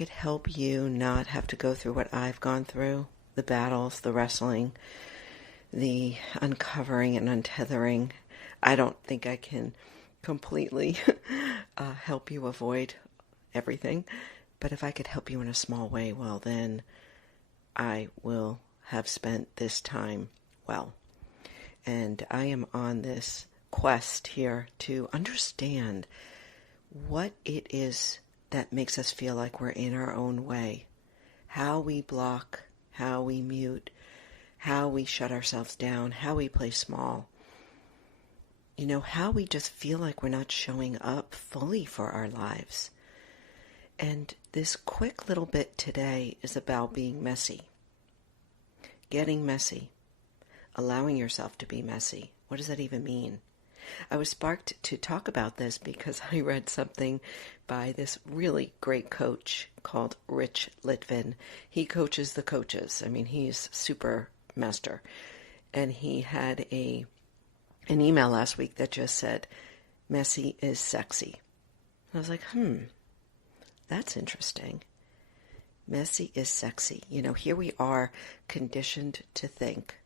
could help you not have to go through what I've gone through, the battles, the wrestling, the uncovering and untethering, I don't think I can completely help you avoid everything. But if I could help you in a small way, well, then I will have spent this time well. And I am on this quest here to understand what it is that makes us feel like we're in our own way, how we block, how we mute, how we shut ourselves down, how we play small, how we just feel like we're not showing up fully for our lives. And this quick little bit today is about being messy, getting messy, allowing yourself to be messy. What does that even mean? I was sparked to talk about this because I read something by this really great coach called Litvin. He coaches the coaches. I mean, he's super master. And he had an email last week that just said, messy is sexy. I was like, that's interesting. Messy is sexy. Here we are conditioned to think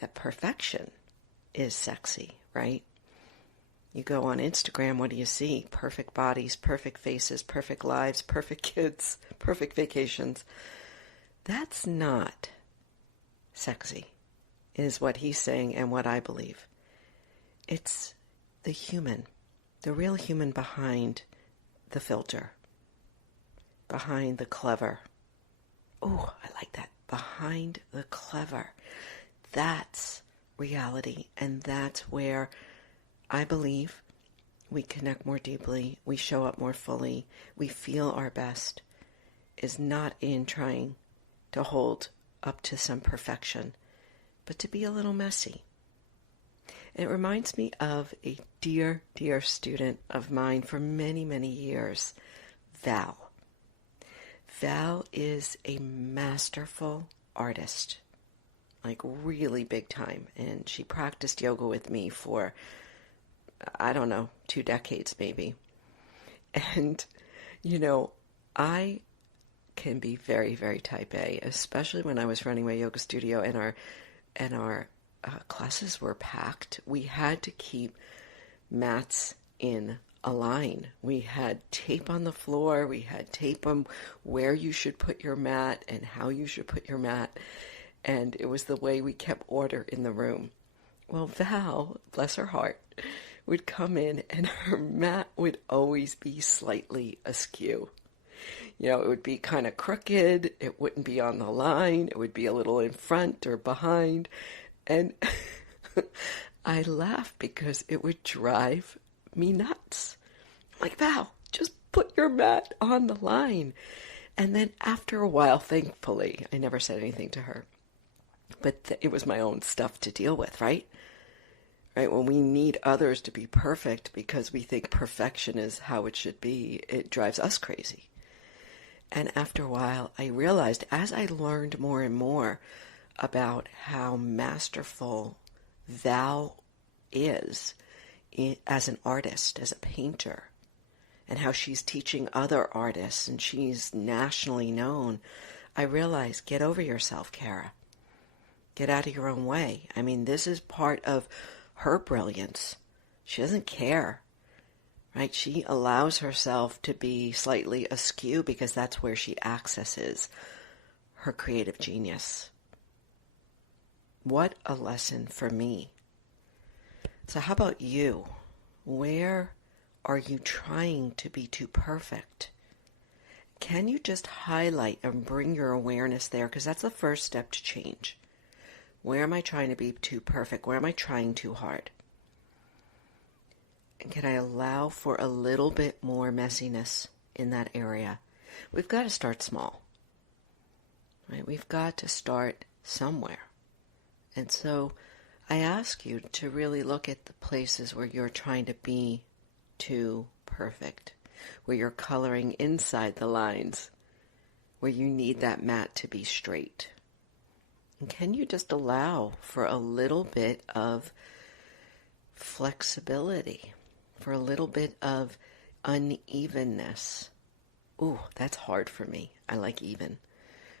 that perfection is sexy, right? You go on Instagram, what do you see? Perfect bodies, perfect faces, perfect lives, perfect kids, perfect vacations. That's not sexy, is what he's saying and what I believe. It's the human, the real human behind the filter, behind the clever. Oh, I like that. Behind the clever. That's reality, and that's where I believe we connect more deeply, we show up more fully, we feel our best, is not in trying to hold up to some perfection, but to be a little messy. And it reminds me of a dear, dear student of mine for many, many years, Val. Val is a masterful artist, like really big time, and she practiced yoga with me for 2 decades maybe. And, I can be very, very type A, especially when I was running my yoga studio and our classes were packed. We had to keep mats in a line. We had tape on the floor. We had tape on where you should put your mat and how you should put your mat. And it was the way we kept order in the room. Well, Val, bless her heart, would come in and her mat would always be slightly askew. It would be kind of crooked. It wouldn't be on the line. It would be a little in front or behind. And I laughed because it would drive me nuts. I'm like, Val, just put your mat on the line. And then after a while, thankfully, I never said anything to her. But it was my own stuff to deal with, right? Right, when we need others to be perfect because we think perfection is how it should be, it drives us crazy. And after a while, I realized as I learned more and more about how masterful Val is as an artist, as a painter, and how she's teaching other artists and she's nationally known, I realized, get over yourself, Cara. Get out of your own way. I mean, this is part of her brilliance. She doesn't care, right? She allows herself to be slightly askew because that's where she accesses her creative genius. What a lesson for me. So how about you? Where are you trying to be too perfect? Can you just highlight and bring your awareness there? Because that's the first step to change. Where am I trying to be too perfect? Where am I trying too hard? And can I allow for a little bit more messiness in that area? We've got to start small, right? We've got to start somewhere. And so I ask you to really look at the places where you're trying to be too perfect, where you're coloring inside the lines, where you need that mat to be straight. And can you just allow for a little bit of flexibility, for a little bit of unevenness? Ooh, that's hard for me. I like even,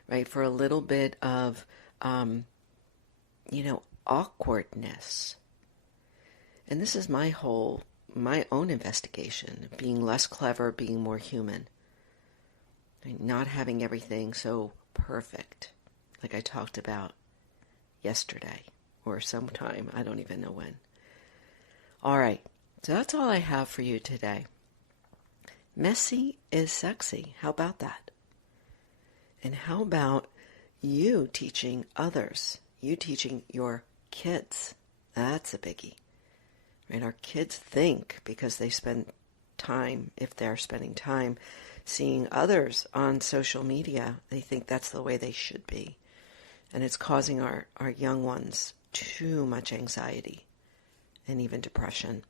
right? For a little bit of, awkwardness. And this is my own investigation, being less clever, being more human. Right? Not having everything so perfect, like I talked about yesterday or sometime, I don't even know when. All right, so that's all I have for you today. Messy is sexy. How about that? And how about you teaching others? You teaching your kids. That's a biggie. Right? Our kids think because they spend time, if they're spending time seeing others on social media, they think that's the way they should be. And it's causing our young ones too much anxiety and even depression.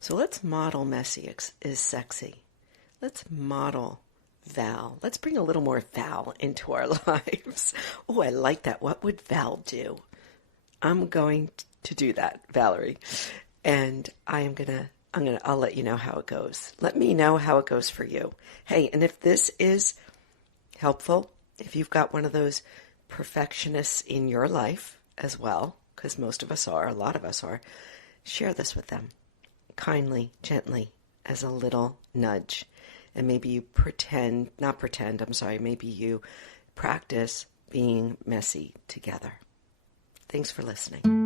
So let's model messy is sexy. Let's model Val. Let's bring a little more Val into our lives. Oh, I like that. What would Val do? I'm going to do that, Valerie. And I'll let you know how it goes. Let me know how it goes for you. Hey, and if this is helpful, if you've got one of those perfectionists in your life as well, because most of us are, a lot of us are, share this with them. Kindly, gently, as a little nudge. And maybe you maybe you practice being messy together. Thanks for listening.